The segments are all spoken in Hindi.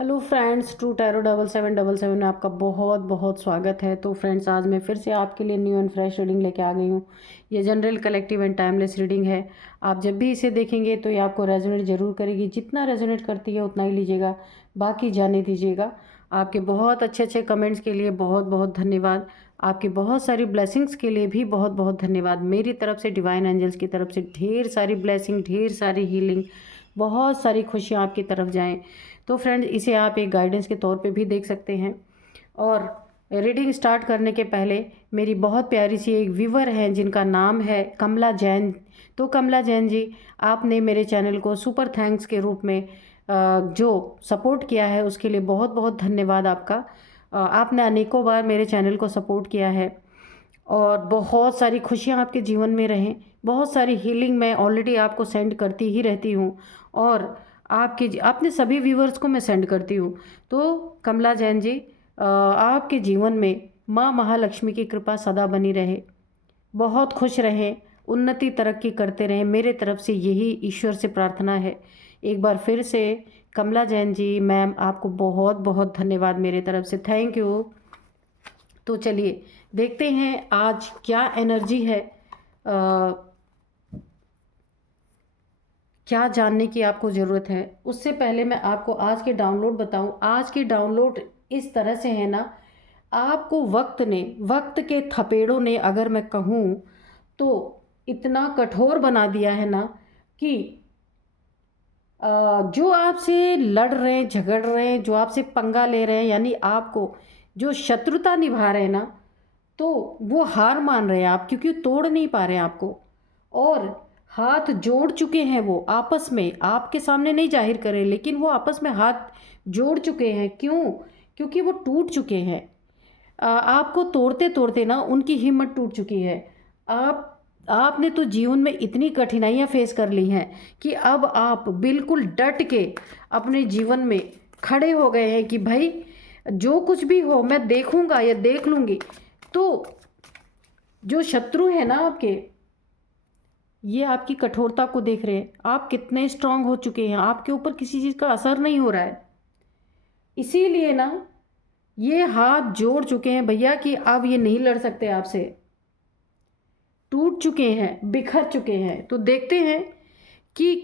हेलो फ्रेंड्स, ट्रू टैरो 7777 में आपका बहुत बहुत स्वागत है। तो फ्रेंड्स, आज मैं फिर से आपके लिए न्यू एंड फ्रेश रीडिंग लेके आ गई हूँ। ये general, collective and timeless reading है। आप जब भी इसे देखेंगे तो ये आपको रेजोनेट ज़रूर करेगी। जितना रेजोनेट करती है उतना ही लीजिएगा, बाकी जाने दीजिएगा। आपके बहुत अच्छे अच्छे कमेंट्स के लिए बहुत बहुत धन्यवाद। आपकी बहुत सारी ब्लेसिंग्स के लिए भी बहुत बहुत धन्यवाद। मेरी तरफ से, डिवाइन एंजल्स की तरफ से ढेर सारी ब्लेसिंग, ढेर सारी हीलिंग, बहुत सारी खुशियाँ आपकी तरफ जाएँ। तो फ्रेंड्स, इसे आप एक गाइडेंस के तौर पे भी देख सकते हैं। और रीडिंग स्टार्ट करने के पहले मेरी बहुत प्यारी सी एक व्यूवर हैं जिनका नाम है कमला जैन। तो कमला जैन जी, आपने मेरे चैनल को सुपर थैंक्स के रूप में जो सपोर्ट किया है उसके लिए बहुत बहुत धन्यवाद आपका। आपने अनेकों बार मेरे चैनल को सपोर्ट किया है और बहुत सारी खुशियाँ आपके जीवन में रहें। बहुत सारी हीलिंग मैं ऑलरेडी आपको सेंड करती ही रहती हूँ और आपके अपने सभी व्यूवर्स को मैं सेंड करती हूँ। तो कमला जैन जी, आपके जीवन में माँ महालक्ष्मी की कृपा सदा बनी रहे, बहुत खुश रहें, उन्नति तरक्की करते रहें। मेरे तरफ से यही ईश्वर से प्रार्थना है। एक बार फिर से कमला जैन जी मैम, आपको बहुत बहुत धन्यवाद मेरे तरफ से, थैंक यू। तो चलिए देखते हैं आज क्या एनर्जी है, क्या जानने की आपको ज़रूरत है। उससे पहले मैं आपको आज के डाउनलोड बताऊं। आज की डाउनलोड इस तरह से है ना, आपको वक्त के थपेड़ों ने, अगर मैं कहूँ तो इतना कठोर बना दिया है ना कि जो आपसे लड़ रहे हैं, झगड़ रहे हैं, जो आपसे पंगा ले रहे हैं, यानी आपको जो शत्रुता निभा रहे हैं ना, तो वो हार मान रहे हैं आप, क्योंकि तोड़ नहीं पा रहे हैं आपको। और हाथ जोड़ चुके हैं वो आपस में, आपके सामने नहीं जाहिर करें, लेकिन वो आपस में हाथ जोड़ चुके हैं। क्यों? क्योंकि वो टूट चुके हैं। आपको तोड़ते तोड़ते ना उनकी हिम्मत टूट चुकी है। आप आपने तो जीवन में इतनी कठिनाइयाँ फेस कर ली हैं कि अब आप बिल्कुल डट के अपने जीवन में खड़े हो गए हैं कि भाई जो कुछ भी हो मैं देखूंगा या देख लूंगी। तो जो शत्रु है ना आपके, ये आपकी कठोरता को देख रहे हैं। आप कितने स्ट्रांग हो चुके हैं, आपके ऊपर किसी चीज़ का असर नहीं हो रहा है। इसीलिए ना ये हाथ जोड़ चुके हैं भैया कि अब ये नहीं लड़ सकते आपसे, टूट चुके हैं, बिखर चुके हैं। तो देखते हैं कि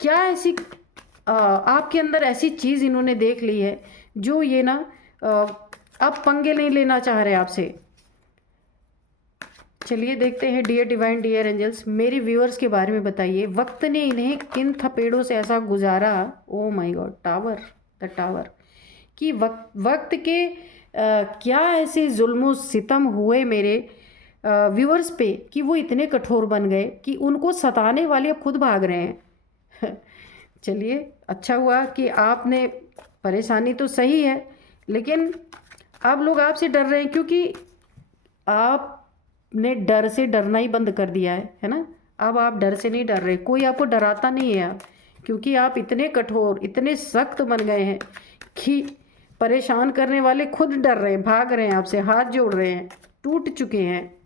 क्या ऐसी आपके अंदर ऐसी चीज़ इन्होंने देख ली है जो ये ना अब पंगे नहीं लेना चाह रहे आपसे। चलिए देखते हैं। डियर डिवाइन, डियर एंजल्स, मेरे व्यूअर्स के बारे में बताइए। वक्त ने इन्हें किन थपेड़ों से ऐसा गुजारा, oh my God, tower, the tower, कि वक्त के क्या ऐसे जुल्म सितम हुए मेरे व्यूअर्स पे कि वो इतने कठोर बन गए कि उनको सताने वाले अब खुद भाग रहे हैं। चलिए, अच्छा हुआ कि आपने, परेशानी तो सही है लेकिन अब लोग आपसे डर रहे हैं, क्योंकि आपने डर से डरना ही बंद कर दिया है ना। अब आप डर से नहीं डर रहे, कोई आपको डराता नहीं है अब, क्योंकि आप इतने कठोर, इतने सख्त बन गए हैं कि परेशान करने वाले खुद डर रहे हैं, भाग रहे हैं आपसे, हाथ जोड़ रहे हैं, टूट चुके हैं।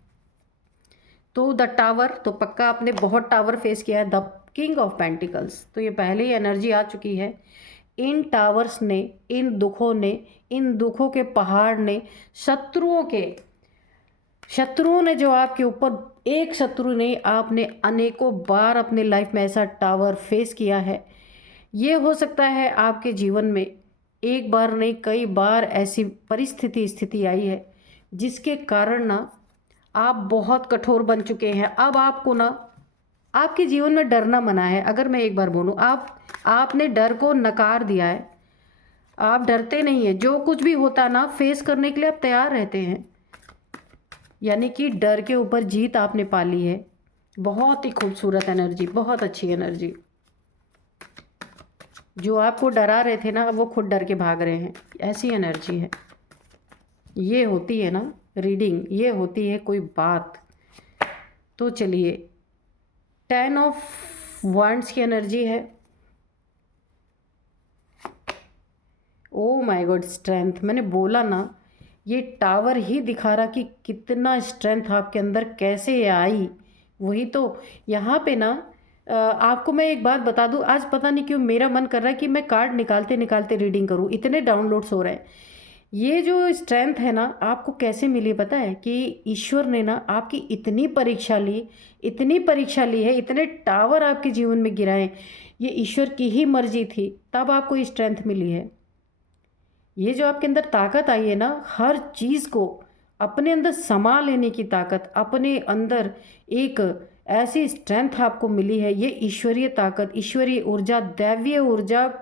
तो द टावर, तो पक्का आपने बहुत टावर फेस किया है। द किंग ऑफ पेंटिकल्स, तो ये पहले ही एनर्जी आ चुकी है। इन टावर्स ने, इन दुखों के पहाड़ ने, शत्रुओं ने जो आपके ऊपर, एक शत्रु ने, आपने अनेकों बार अपने लाइफ में ऐसा टावर फेस किया है। ये हो सकता है आपके जीवन में एक बार नहीं कई बार ऐसी स्थिति आई है जिसके कारण ना आप बहुत कठोर बन चुके हैं। अब आपको ना आपके जीवन में डरना मना है। अगर मैं एक बार बोलूँ, आपने डर को नकार दिया है। आप डरते नहीं है, जो कुछ भी होता ना फेस करने के लिए आप तैयार रहते हैं, यानी कि डर के ऊपर जीत आपने पा ली है। बहुत ही खूबसूरत एनर्जी, बहुत अच्छी एनर्जी। जो आपको डरा रहे थे ना, वो खुद डर के भाग रहे हैं, ऐसी एनर्जी है। ये होती है ना रीडिंग, ये होती है कोई बात। तो चलिए, 10 ऑफ वांड्स की एनर्जी है। ओ माय गॉड, स्ट्रेंथ, मैंने बोला ना, ये टावर ही दिखा रहा कि कितना स्ट्रेंथ आपके अंदर कैसे आई। वही तो यहाँ पे ना आपको मैं एक बात बता दूं, आज पता नहीं क्यों मेरा मन कर रहा है कि मैं कार्ड निकालते निकालते रीडिंग करूं, इतने डाउनलोड्स हो रहे हैं। ये जो स्ट्रेंथ है ना, आपको कैसे मिली पता है? कि ईश्वर ने ना आपकी इतनी परीक्षा ली, इतनी परीक्षा ली है, इतने टावर आपके जीवन में गिराए, ये ईश्वर की ही मर्जी थी, तब आपको ये स्ट्रेंथ मिली है। ये जो आपके अंदर ताकत आई है ना, हर चीज़ को अपने अंदर समा लेने की ताकत, अपने अंदर एक ऐसी स्ट्रेंथ आपको मिली है, ये ईश्वरीय ताकत, ईश्वरीय ऊर्जा, दैवीय ऊर्जा,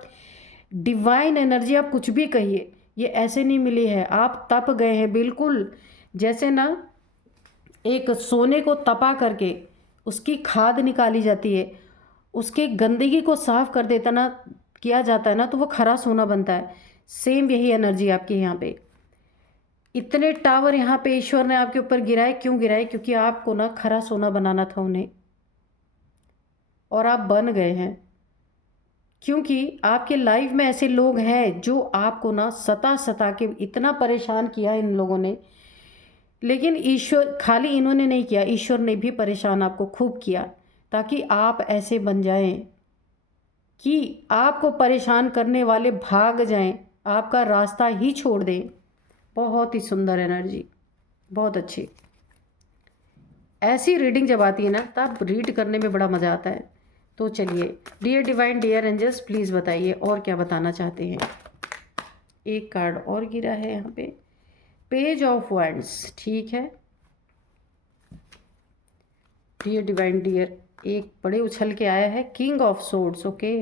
डिवाइन एनर्जी, आप कुछ भी कहिए, ये ऐसे नहीं मिली है। आप तप गए हैं बिल्कुल, जैसे ना एक सोने को तपा करके उसकी खाद निकाली जाती है, उसके गंदगी को साफ कर देता ना, किया जाता है ना, तो वो खरा सोना बनता है। सेम यही एनर्जी आपकी यहाँ पे, इतने टावर यहाँ पे ईश्वर ने आपके ऊपर गिराए। क्यों गिराए? क्योंकि आपको ना खरा सोना बनाना था उन्हें, और आप बन गए हैं। क्योंकि आपके लाइफ में ऐसे लोग हैं जो आपको ना सता सता के इतना परेशान किया इन लोगों ने, लेकिन ईश्वर, खाली इन्होंने नहीं किया, ईश्वर ने भी परेशान आपको खूब किया, ताकि आप ऐसे बन जाएं कि आपको परेशान करने वाले भाग जाएं, आपका रास्ता ही छोड़ दें। बहुत ही सुंदर एनर्जी, बहुत अच्छी। ऐसी रीडिंग जब आती है ना, तब रीड करने में बड़ा मज़ा आता है। तो चलिए, dear divine, dear angels, please बताइए और क्या बताना चाहते हैं। एक कार्ड और गिरा है यहाँ पे, पेज ऑफ वैंड्स, ठीक है। डियर डिवाइन डियर, एक बड़े उछल के आया है, king of swords, okay.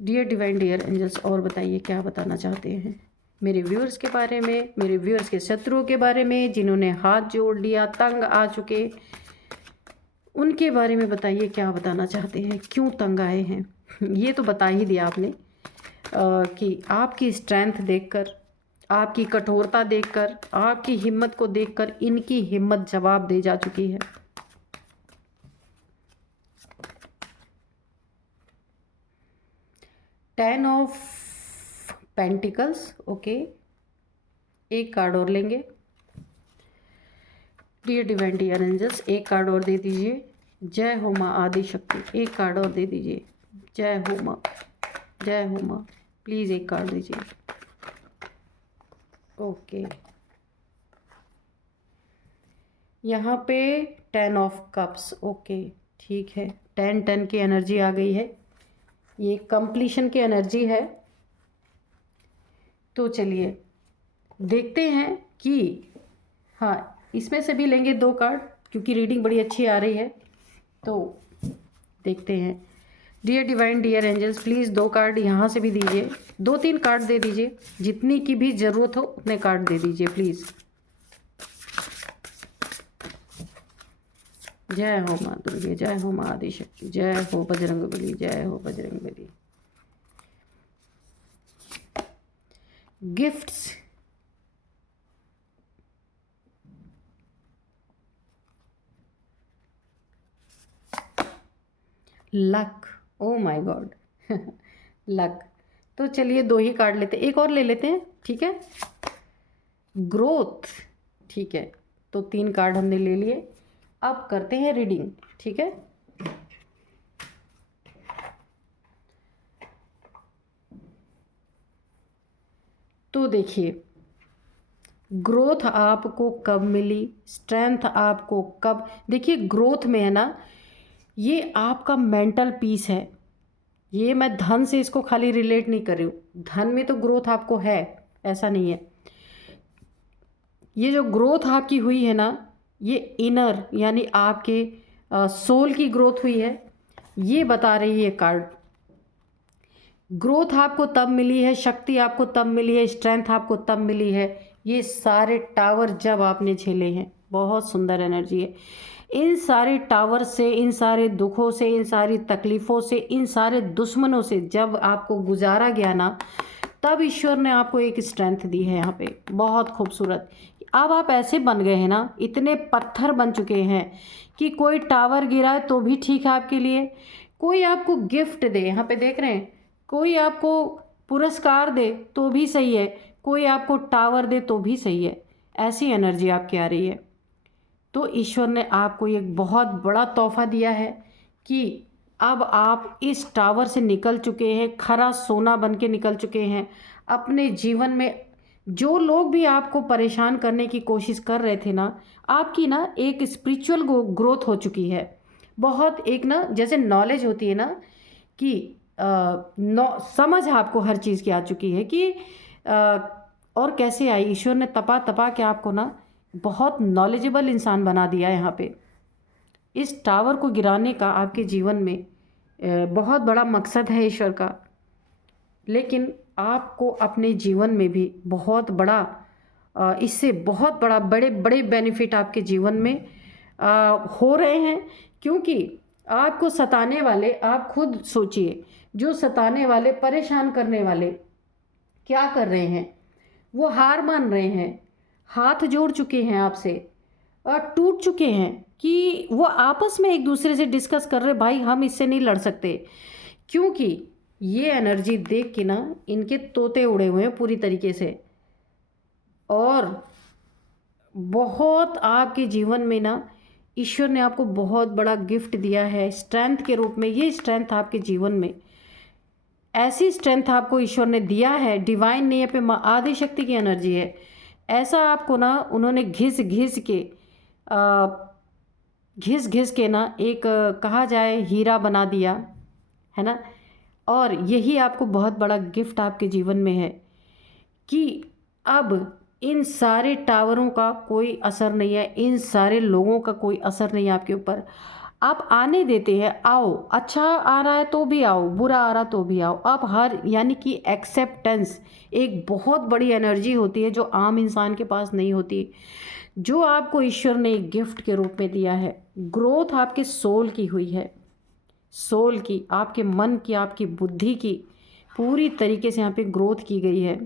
Dear divine dear angels, और बताइए क्या बताना चाहते हैं मेरे व्यूअर्स के बारे में, मेरे व्यूअर्स के शत्रुओं के बारे में, जिन्होंने हाथ जोड़ लिया, तंग आ चुके, उनके बारे में बताइए क्या बताना चाहते हैं, क्यों तंग आए हैं। ये तो बता ही दिया आपने कि आपकी स्ट्रेंथ देखकर, आपकी कठोरता देखकर, आपकी हिम्मत को देखकर इनकी हिम्मत जवाब दे जा चुकी है। Ten of pentacles, okay. एक कार्ड और लेंगे। डियर डिवाइन डियर एंजल्स, एक कार्ड और दे दीजिए। जय हो माँ आदि शक्ति, एक कार्ड और दे दीजिए। जय हो माँ, जय हो माँ, प्लीज़ एक कार्ड दीजिए। ओके, यहाँ पे 10 ऑफ कप्स, ओके, ठीक है। 10 की एनर्जी आ गई है, ये कंप्लीशन की एनर्जी है। तो चलिए देखते हैं कि, हाँ, इसमें से भी लेंगे 2 कार्ड, क्योंकि रीडिंग बड़ी अच्छी आ रही है। तो देखते हैं। Dear divine dear angels, please 2 card यहाँ से भी दीजिए, 2-3 कार्ड दे दीजिए, जितनी की भी ज़रूरत हो उतने कार्ड दे दीजिए प्लीज़। जय हो माँ दुर्गे, जय हो माँ आदिशक्ति, जय हो बजरंगबली, जय हो Bajrangbali. Gifts, luck, oh my God, luck. तो चलिए 2 ही कार्ड लेते, एक और ले लेते हैं, ठीक है। ग्रोथ, ठीक है। तो 3 कार्ड हमने ले लिए, अब करते हैं रीडिंग, ठीक है। तो देखिए, ग्रोथ आपको कब मिली, स्ट्रेंथ आपको कब, देखिए ग्रोथ में है ना, ये आपका मेंटल पीस है। ये मैं धन से इसको खाली रिलेट नहीं कर रही हूँ, धन में तो ग्रोथ आपको है, ऐसा नहीं है। ये जो ग्रोथ आपकी हुई है ना, ये इनर यानी आपके सोल की ग्रोथ हुई है, ये बता रही है कार्ड। ग्रोथ आपको तब मिली है, शक्ति आपको तब मिली है, स्ट्रेंथ आपको तब मिली है, ये सारे टावर जब आपने झेले हैं। बहुत सुंदर एनर्जी है। इन सारे टावर से, इन सारे दुखों से, इन सारी तकलीफ़ों से, इन सारे दुश्मनों से जब आपको गुजारा गया ना, तब ईश्वर ने आपको एक स्ट्रेंथ दी है यहाँ पे, बहुत खूबसूरत। अब आप ऐसे बन गए हैं ना, इतने पत्थर बन चुके हैं कि कोई टावर गिराए तो भी ठीक है आपके लिए, कोई आपको गिफ्ट दे, यहाँ पे देख रहे हैं, कोई आपको पुरस्कार दे तो भी सही है, कोई आपको टावर दे तो भी सही है, ऐसी एनर्जी आपकी आ रही है। तो ईश्वर ने आपको एक बहुत बड़ा तोहफा दिया है कि अब आप इस टावर से निकल चुके हैं, खरा सोना बन के निकल चुके हैं। अपने जीवन में जो लोग भी आपको परेशान करने की कोशिश कर रहे थे ना, आपकी ना एक स्पिरिचुअल ग्रोथ हो चुकी है। बहुत एक ना जैसे नॉलेज होती है ना कि समझ आपको हर चीज़ की आ चुकी है कि और कैसे आई। ईश्वर ने तपा तपा के आपको ना बहुत नॉलेजेबल इंसान बना दिया यहाँ पे। इस टावर को गिराने का आपके जीवन में बहुत बड़ा मकसद है ईश्वर का, लेकिन आपको अपने जीवन में भी बहुत बड़ा इससे बहुत बड़ा बड़े बड़े बेनिफिट आपके जीवन में हो रहे हैं। क्योंकि आपको सताने वाले, आप खुद सोचिए, जो सताने वाले, परेशान करने वाले क्या कर रहे हैं? वो हार मान रहे हैं, हाथ जोड़ चुके हैं आपसे और टूट चुके हैं कि वो आपस में एक दूसरे से डिस्कस कर रहे, भाई हम इससे नहीं लड़ सकते। क्योंकि ये एनर्जी देख के ना इनके तोते उड़े हुए हैं पूरी तरीके से। और बहुत आपके जीवन में ना ईश्वर ने आपको बहुत बड़ा गिफ्ट दिया है स्ट्रेंथ के रूप में। ये स्ट्रेंथ आपके जीवन में, ऐसी स्ट्रेंथ आपको ईश्वर ने दिया है, डिवाइन नहीं है पे आदि शक्ति की एनर्जी है। ऐसा आपको ना उन्होंने घिस घिस के ना एक कहा जाए हीरा बना दिया है ना। और यही आपको बहुत बड़ा गिफ्ट आपके जीवन में है कि अब इन सारे टावरों का कोई असर नहीं है, इन सारे लोगों का कोई असर नहीं है आपके ऊपर। आप आने देते हैं, आओ, अच्छा आ रहा है तो भी आओ, बुरा आ रहा तो भी आओ। आप हर यानी कि एक्सेप्टेंस एक बहुत बड़ी एनर्जी होती है जो आम इंसान के पास नहीं होती, जो आपको ईश्वर ने एक गिफ्ट के रूप में दिया है। ग्रोथ आपके सोल की हुई है, सोल की, आपके मन की, आपकी बुद्धि की पूरी तरीके से यहाँ पे ग्रोथ की गई है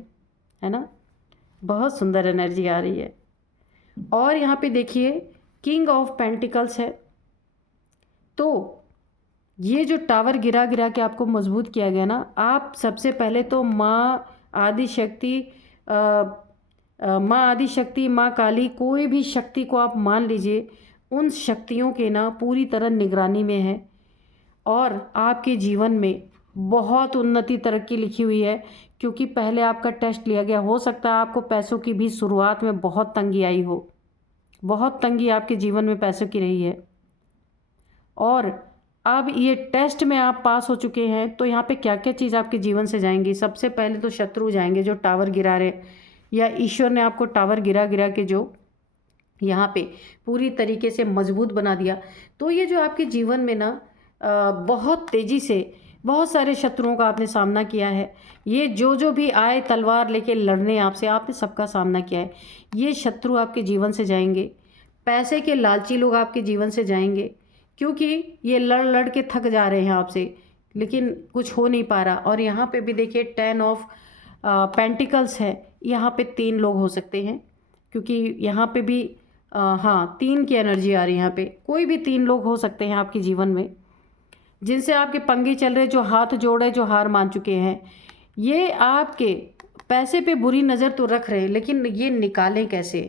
ना। बहुत सुंदर एनर्जी आ रही है। और यहाँ पे देखिए किंग ऑफ पेंटिकल्स है। तो ये जो टावर गिरा गिरा के आपको मजबूत किया गया ना, आप सबसे पहले तो माँ आदि शक्ति, माँ आदि शक्ति, माँ काली, कोई भी शक्ति को आप मान लीजिए, उन शक्तियों के ना पूरी तरह निगरानी में है। और आपके जीवन में बहुत उन्नति तरक्की लिखी हुई है। क्योंकि पहले आपका टेस्ट लिया गया, हो सकता है आपको पैसों की भी शुरुआत में बहुत तंगी आई हो, बहुत तंगी आपके जीवन में पैसों की रही है। और अब ये टेस्ट में आप पास हो चुके हैं, तो यहाँ पे क्या क्या चीज़ आपके जीवन से जाएंगी? सबसे पहले तो शत्रु जाएंगे जो टावर गिरा रहे, या ईश्वर ने आपको टावर गिरा गिरा के जो यहाँ पे पूरी तरीके से मजबूत बना दिया। तो ये जो आपके जीवन में ना बहुत तेज़ी से बहुत सारे शत्रुओं का आपने सामना किया है। ये जो भी आए तलवार लेके लड़ने आपसे, आपने सबका सामना किया है। ये शत्रु आपके जीवन से जाएंगे। पैसे के लालची लोग आपके जीवन से जाएंगे, क्योंकि ये लड़ लड़ के थक जा रहे हैं आपसे, लेकिन कुछ हो नहीं पा रहा। और यहाँ पे भी देखिए 10 ऑफ पेंटिकल्स है। यहाँ पे 3 लोग हो सकते हैं, क्योंकि यहाँ पे भी हाँ 3 की एनर्जी आ रही है। यहाँ पे कोई भी 3 लोग हो सकते हैं आपके जीवन में, जिनसे आपके पंगे चल रहे, जो हाथ जोड़े, जो हार मान चुके हैं। ये आपके पैसे पे बुरी नज़र तो रख रहे हैं, लेकिन ये निकालें कैसे,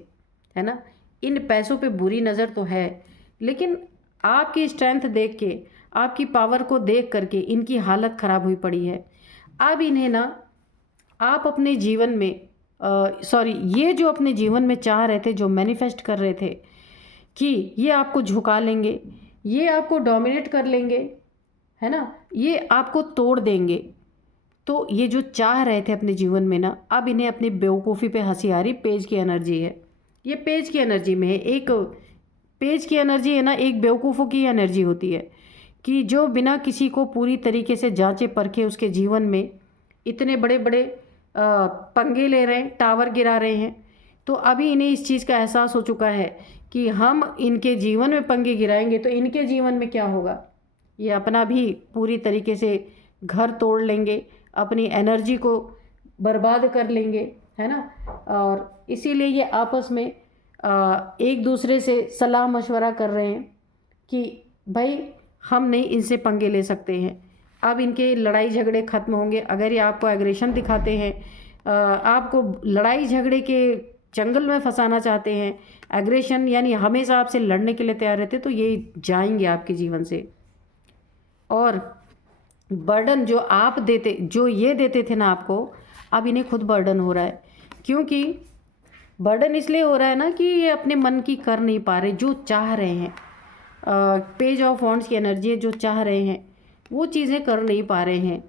है ना। इन पैसों पे बुरी नज़र तो है, लेकिन आपकी स्ट्रेंथ देख के, आपकी पावर को देख करके इनकी हालत ख़राब हुई पड़ी है। अब इन्हें ना आप अपने जीवन में ये जो अपने जीवन में चाह रहे थे, जो मैनिफेस्ट कर रहे थे कि ये आपको झुका लेंगे, ये आपको डोमिनेट कर लेंगे, है ना, ये आपको तोड़ देंगे। तो ये जो चाह रहे थे अपने जीवन में ना, अब इन्हें अपनी बेवकूफ़ी पे हंसी आ रही। पेज की एनर्जी है, ये पेज की एनर्जी में है। एक पेज की एनर्जी है ना, एक बेवकूफ़ों की एनर्जी होती है कि जो बिना किसी को पूरी तरीके से जांचे परखे उसके जीवन में इतने बड़े बड़े पंगे ले रहे हैं, टावर गिरा रहे हैं। तो अभी इन्हें इस चीज़ का एहसास हो चुका है कि हम इनके जीवन में पंगे गिराएंगे तो इनके जीवन में क्या होगा। ये अपना भी पूरी तरीके से घर तोड़ लेंगे, अपनी एनर्जी को बर्बाद कर लेंगे, है ना। और इसीलिए ये आपस में एक दूसरे से सलाह मशवरा कर रहे हैं कि भाई हम नहीं इनसे पंगे ले सकते हैं। अब इनके लड़ाई झगड़े ख़त्म होंगे। अगर ये आपको एग्रेशन दिखाते हैं, आपको लड़ाई झगड़े के जंगल में फंसाना चाहते हैं, एग्रेशन यानी हमेशा आपसे लड़ने के लिए तैयार रहते, तो ये जाएंगे आपके जीवन से। और बर्डन जो आप देते, जो ये देते थे ना आपको, अब इन्हें खुद बर्डन हो रहा है। क्योंकि बर्डन इसलिए हो रहा है ना कि ये अपने मन की कर नहीं पा रहे जो चाह रहे हैं। पेज ऑफ वॉन्ड्स की एनर्जी है, जो चाह रहे हैं वो चीज़ें कर नहीं पा रहे हैं।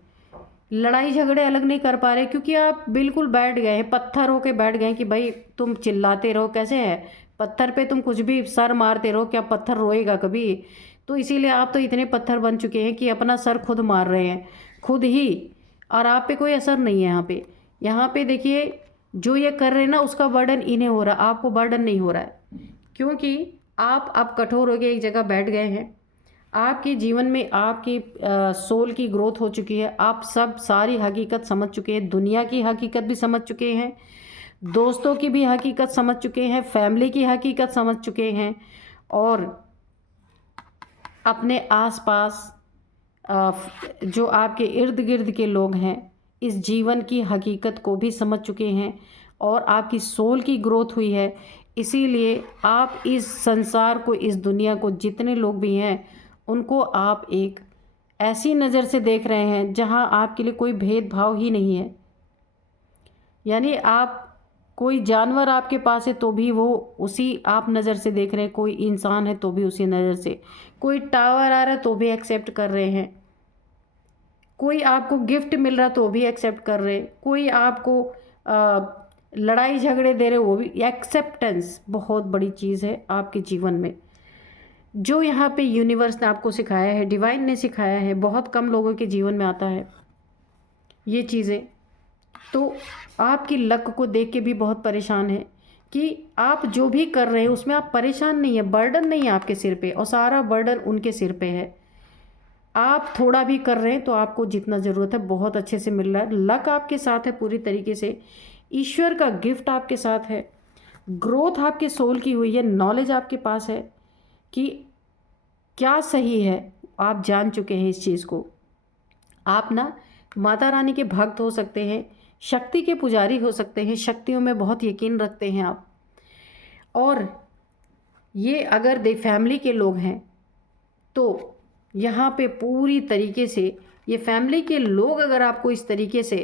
लड़ाई झगड़े अलग नहीं कर पा रहे, क्योंकि आप बिल्कुल बैठ गए हैं, पत्थर होके बैठ गए कि भाई तुम चिल्लाते रहो, कैसे है पत्थर पे तुम कुछ भी सर मारते रहो, क्या पत्थर रोएगा कभी? तो इसीलिए आप तो इतने पत्थर बन चुके हैं कि अपना सर खुद मार रहे हैं, खुद ही, और आप पे कोई असर नहीं है। यहाँ पे देखिए, जो ये कर रहे हैं ना उसका बर्डन इन्हें हो रहा है, आपको बर्डन नहीं हो रहा है, क्योंकि आप अब कठोर हो गए, एक जगह बैठ गए हैं। आपके जीवन में आपकी सोल की ग्रोथ हो चुकी है, आप सब सारी हकीकत समझ चुके हैं, दुनिया की हकीकत भी समझ चुके हैं, दोस्तों की भी हकीकत समझ चुके हैं, फैमिली की हकीकत समझ चुके हैं, और अपने आसपास जो आपके इर्द गिर्द के लोग हैं इस जीवन की हकीकत को भी समझ चुके हैं, और आपकी सोल की ग्रोथ हुई है। इसीलिए आप इस संसार को, इस दुनिया को, जितने लोग भी हैं उनको आप एक ऐसी नज़र से देख रहे हैं जहां आपके लिए कोई भेदभाव ही नहीं है। यानी आप, कोई जानवर आपके पास है तो भी वो उसी आप नज़र से देख रहे हैं, कोई इंसान है तो भी उसी नज़र से, कोई टावर आ रहा है तो भी एक्सेप्ट कर रहे हैं, कोई आपको गिफ्ट मिल रहा तो भी एक्सेप्ट कर रहे, कोई आपको लड़ाई झगड़े दे रहे वो भी। एक्सेप्टेंस बहुत बड़ी चीज़ है आपके जीवन में, जो यहाँ पे यूनिवर्स ने आपको सिखाया है, डिवाइन ने सिखाया है, बहुत कम लोगों के जीवन में आता है ये चीज़ें। तो आपकी लक को देख के भी बहुत परेशान है कि आप जो भी कर रहे हैं उसमें आप परेशान नहीं है, बर्डन नहीं है आपके सिर पे, और सारा बर्डन उनके सिर पे है। आप थोड़ा भी कर रहे हैं तो आपको जितना ज़रूरत है बहुत अच्छे से मिल रहा है, लक आपके साथ है पूरी तरीके से, ईश्वर का गिफ्ट आपके साथ है, ग्रोथ आपके सोल की हुई है, नॉलेज आपके पास है कि क्या सही है, आप जान चुके हैं इस चीज़ को। आप ना माता रानी के भक्त हो सकते हैं, शक्ति के पुजारी हो सकते हैं, शक्तियों में बहुत यकीन रखते हैं आप, और ये अगर दे फैमिली के लोग हैं तो यहाँ पे पूरी तरीके से ये फैमिली के लोग अगर आपको इस तरीके से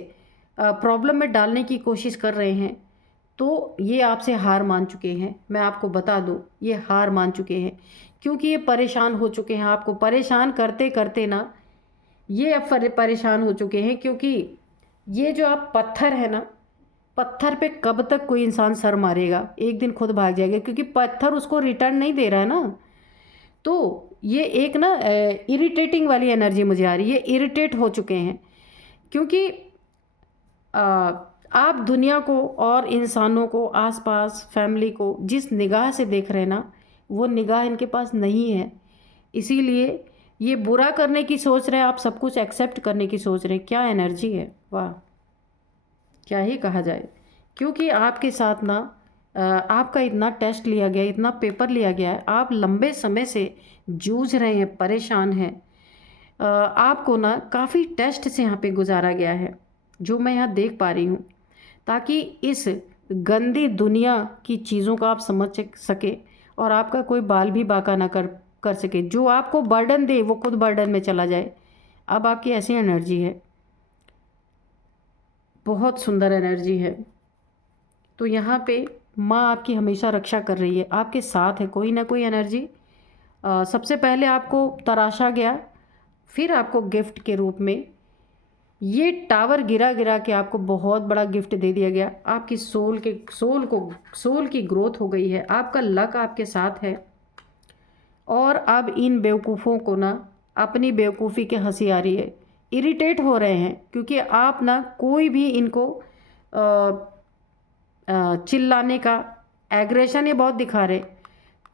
प्रॉब्लम में डालने की कोशिश कर रहे हैं तो ये आपसे हार मान चुके हैं। मैं आपको बता दूं, ये हार मान चुके हैं, क्योंकि ये परेशान हो चुके हैं, आपको परेशान करते करते ना ये अब परेशान हो चुके हैं। क्योंकि ये जो आप पत्थर है ना, पत्थर पे कब तक कोई इंसान सर मारेगा, एक दिन खुद भाग जाएगा, क्योंकि पत्थर उसको रिटर्न नहीं दे रहा है ना। तो ये एक ना इरिटेटिंग वाली एनर्जी मुझे आ रही है, इरिटेट हो चुके हैं, क्योंकि आप दुनिया को और इंसानों को, आसपास फैमिली को जिस निगाह से देख रहे हैं ना, वो निगाह इनके पास नहीं है। इसीलिए ये बुरा करने की सोच रहे हैं, आप सब कुछ एक्सेप्ट करने की सोच रहे हैं। क्या एनर्जी है, वाह, क्या ही कहा जाए। क्योंकि आपके साथ ना आपका इतना टेस्ट लिया गया, इतना पेपर लिया गया है, आप लंबे समय से जूझ रहे हैं, परेशान हैं, आपको ना काफ़ी टेस्ट से यहाँ पे गुजारा गया है, जो मैं यहाँ देख पा रही हूँ, ताकि इस गंदी दुनिया की चीज़ों को आप समझ सके और आपका कोई बाल भी बाका ना कर सके। जो आपको बर्डन दे वो खुद बर्डन में चला जाए। अब आपकी ऐसी एनर्जी है, बहुत सुंदर एनर्जी है। तो यहाँ पे माँ आपकी हमेशा रक्षा कर रही है, आपके साथ है कोई ना कोई एनर्जी। सबसे पहले आपको तराशा गया, फिर आपको गिफ्ट के रूप में ये टावर गिरा गिरा के आपको बहुत बड़ा गिफ्ट दे दिया गया। आपकी सोल की ग्रोथ हो गई है, आपका लक आपके साथ है। और अब इन बेवकूफ़ों को ना अपनी बेवकूफ़ी की हंसी आ रही है, इरिटेट हो रहे हैं, क्योंकि आप ना कोई भी इनको चिल्लाने का एग्रेशन ये बहुत दिखा रहे,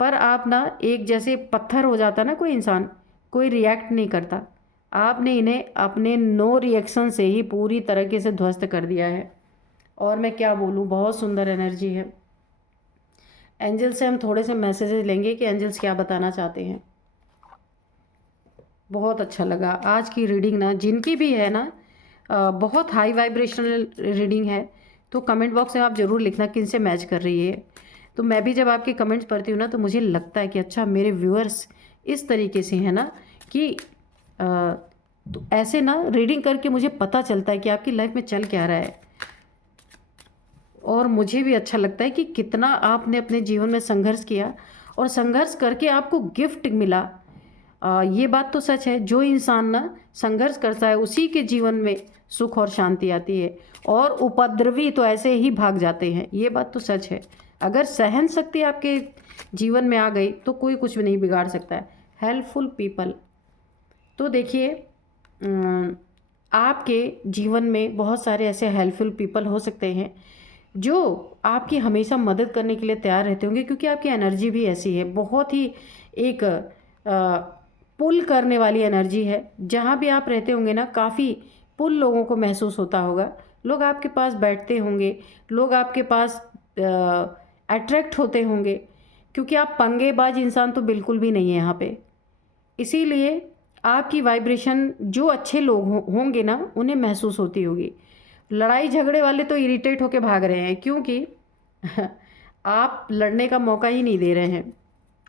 पर आप ना एक जैसे पत्थर हो जाता ना कोई इंसान, कोई रिएक्ट नहीं करता, आपने इन्हें अपने नो रिएक्शन से ही पूरी तरीके से ध्वस्त कर दिया है। और मैं क्या बोलूँ, बहुत सुंदर एनर्जी है। एंजल से हम थोड़े से मैसेजेस लेंगे कि एंजल्स क्या बताना चाहते हैं। बहुत अच्छा लगा आज की रीडिंग ना, जिनकी भी है ना बहुत हाई वाइब्रेशनल रीडिंग है, तो कमेंट बॉक्स में आप ज़रूर लिखना किन से मैच कर रही है। तो मैं भी जब आपके कमेंट्स पढ़ती हूँ ना, तो मुझे लगता है कि अच्छा मेरे व्यूअर्स इस तरीके से हैं ना कि तो ऐसे ना रीडिंग करके मुझे पता चलता है कि आपकी लाइफ में चल क्या रहा है। और मुझे भी अच्छा लगता है कि कितना आपने अपने जीवन में संघर्ष किया और संघर्ष करके आपको गिफ्ट मिला। ये बात तो सच है, जो इंसान ना संघर्ष करता है उसी के जीवन में सुख और शांति आती है, और उपद्रवी तो ऐसे ही भाग जाते हैं। ये बात तो सच है। अगर सहन शक्ति आपके जीवन में आ गई तो कोई कुछ भी नहीं बिगाड़ सकता है। हेल्पफुल पीपल, तो देखिए आपके जीवन में बहुत सारे ऐसे हेल्पफुल पीपल हो सकते हैं जो आपकी हमेशा मदद करने के लिए तैयार रहते होंगे, क्योंकि आपकी एनर्जी भी ऐसी है, बहुत ही एक पुल करने वाली एनर्जी है। जहाँ भी आप रहते होंगे ना, काफ़ी पुल लोगों को महसूस होता होगा। लोग आपके पास बैठते होंगे, लोग आपके पास अट्रैक्ट होते होंगे, क्योंकि आप पंगेबाज इंसान तो बिल्कुल भी नहीं है यहाँ पे। इसीलिए आपकी वाइब्रेशन जो अच्छे लोग होंगे ना उन्हें महसूस होती होगी। लड़ाई झगड़े वाले तो इरिटेट होके भाग रहे हैं, क्योंकि आप लड़ने का मौका ही नहीं दे रहे हैं।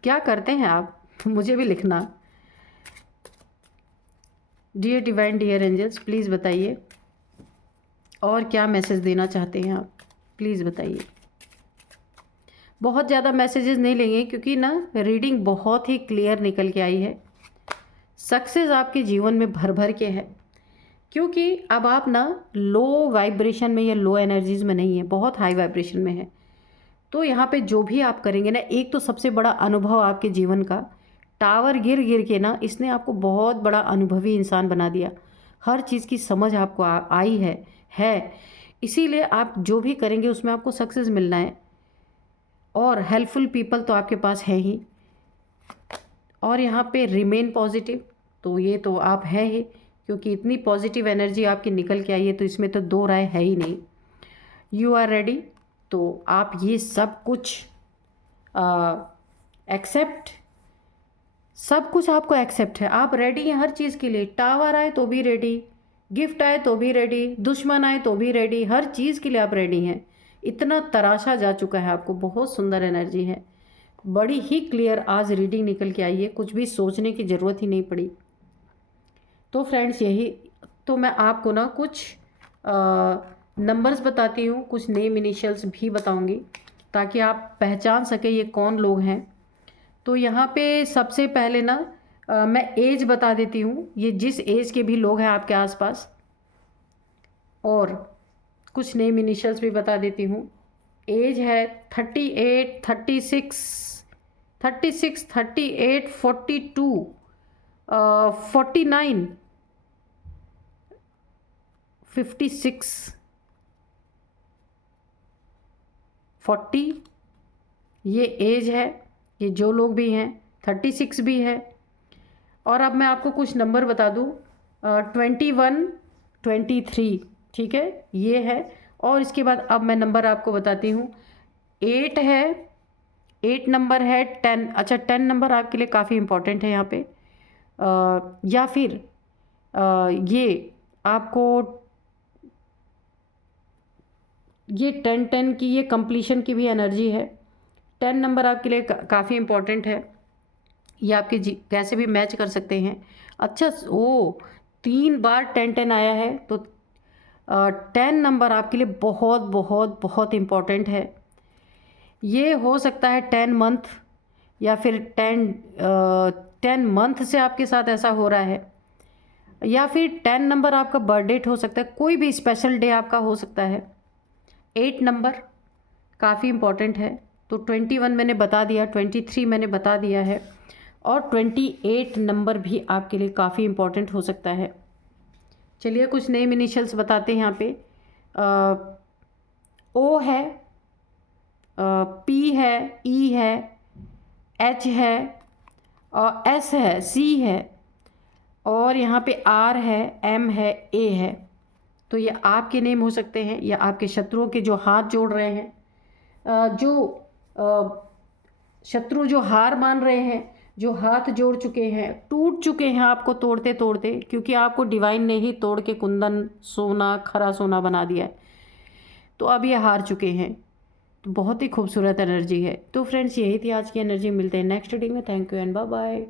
क्या करते हैं आप, मुझे भी लिखना। Dear divine, dear angels, please बताइए और क्या मैसेज देना चाहते हैं आप, प्लीज़ बताइए। बहुत ज़्यादा मैसेजेस नहीं लेंगे क्योंकि ना रीडिंग बहुत ही क्लियर निकल के आई है। सक्सेस आपके जीवन में भर भर के है, क्योंकि अब आप ना लो वाइब्रेशन में या लो एनर्जीज में नहीं है, बहुत हाई वाइब्रेशन में है। तो यहाँ पे जो भी आप करेंगे ना, एक तो सबसे बड़ा अनुभव आपके जीवन का, टावर गिर गिर के ना इसने आपको बहुत बड़ा अनुभवी इंसान बना दिया। हर चीज़ की समझ आपको आई है। इसीलिए आप जो भी करेंगे उसमें आपको सक्सेस मिलना है। और हेल्पफुल पीपल तो आपके पास है ही। और यहाँ पे रिमेन पॉजिटिव, तो ये तो आप है ही, क्योंकि इतनी पॉजिटिव एनर्जी आपकी निकल के आई है, तो इसमें तो दो राय है ही नहीं। यू आर रेडी, तो आप ये सब कुछ एक्सेप्ट, सब कुछ आपको एक्सेप्ट है। आप रेडी हैं हर चीज़ के लिए। टावर आए तो भी रेडी, गिफ्ट आए तो भी रेडी, दुश्मन आए तो भी रेडी, हर चीज़ के लिए आप रेडी हैं। इतना तराशा जा चुका है आपको, बहुत सुंदर एनर्जी है, बड़ी ही क्लियर आज रीडिंग निकल के आई है, कुछ भी सोचने की ज़रूरत ही नहीं पड़ी। तो फ्रेंड्स यही तो मैं आपको ना कुछ नंबर्स बताती हूँ, कुछ नेम इनिशियल्स भी बताऊँगी ताकि आप पहचान सके ये कौन लोग हैं। तो यहाँ पे सबसे पहले ना मैं एज बता देती हूँ, ये जिस एज के भी लोग हैं आपके आसपास, और कुछ नेम इनिशियल्स भी बता देती हूँ। एज है 38, 36, 36, 38, 42, 49, 56, 40, ये एज है। ये जो लोग भी हैं, 36 भी है। और अब मैं आपको कुछ नंबर बता दूँ, 21, 23, ठीक है, ये है। और इसके बाद अब मैं नंबर आपको बताती हूँ। 8 है, 8 नंबर है, 10, अच्छा 10 नंबर आपके लिए काफ़ी इम्पोर्टेंट है यहाँ पे। या फिर ये आपको ये 10 की ये कंप्लीशन की भी एनर्जी है। 10 नंबर आपके लिए काफ़ी इम्पोर्टेंट है, ये आपके कैसे भी मैच कर सकते हैं। अच्छा, ओ 3 बार 10 आया है, तो 10 नंबर आपके लिए बहुत बहुत बहुत इम्पोर्टेंट है। ये हो सकता है 10 मंथ, या फिर 10 मंथ से आपके साथ ऐसा हो रहा है, या फिर 10 नंबर आपका बर्थ डेट हो सकता है, कोई भी स्पेशल डे आपका हो सकता है। 8 नंबर काफ़ी इम्पोर्टेंट है, तो 21 मैंने बता दिया, 23 मैंने बता दिया है, और 28 नंबर भी आपके लिए काफ़ी इम्पोर्टेंट हो सकता है। चलिए कुछ नेम इनिशियल्स बताते हैं यहाँ पे। ओ है, पी है, ई है, एच है, और एस है, सी है, और यहाँ पे आर है, एम है, ए है। तो ये आपके नेम हो सकते हैं, या आपके शत्रुओं के जो हाथ जोड़ रहे हैं, शत्रु जो हार मान रहे हैं, जो हाथ जोड़ चुके हैं, टूट चुके हैं आपको तोड़ते तोड़ते, क्योंकि आपको डिवाइन ने ही तोड़ के कुंदन सोना, खरा सोना बना दिया है। तो अब ये हार चुके हैं। तो बहुत ही खूबसूरत एनर्जी है। तो फ्रेंड्स, यही थी आज की एनर्जी। मिलते हैं नेक्स्ट रीडिंग में। Thank you and bye bye.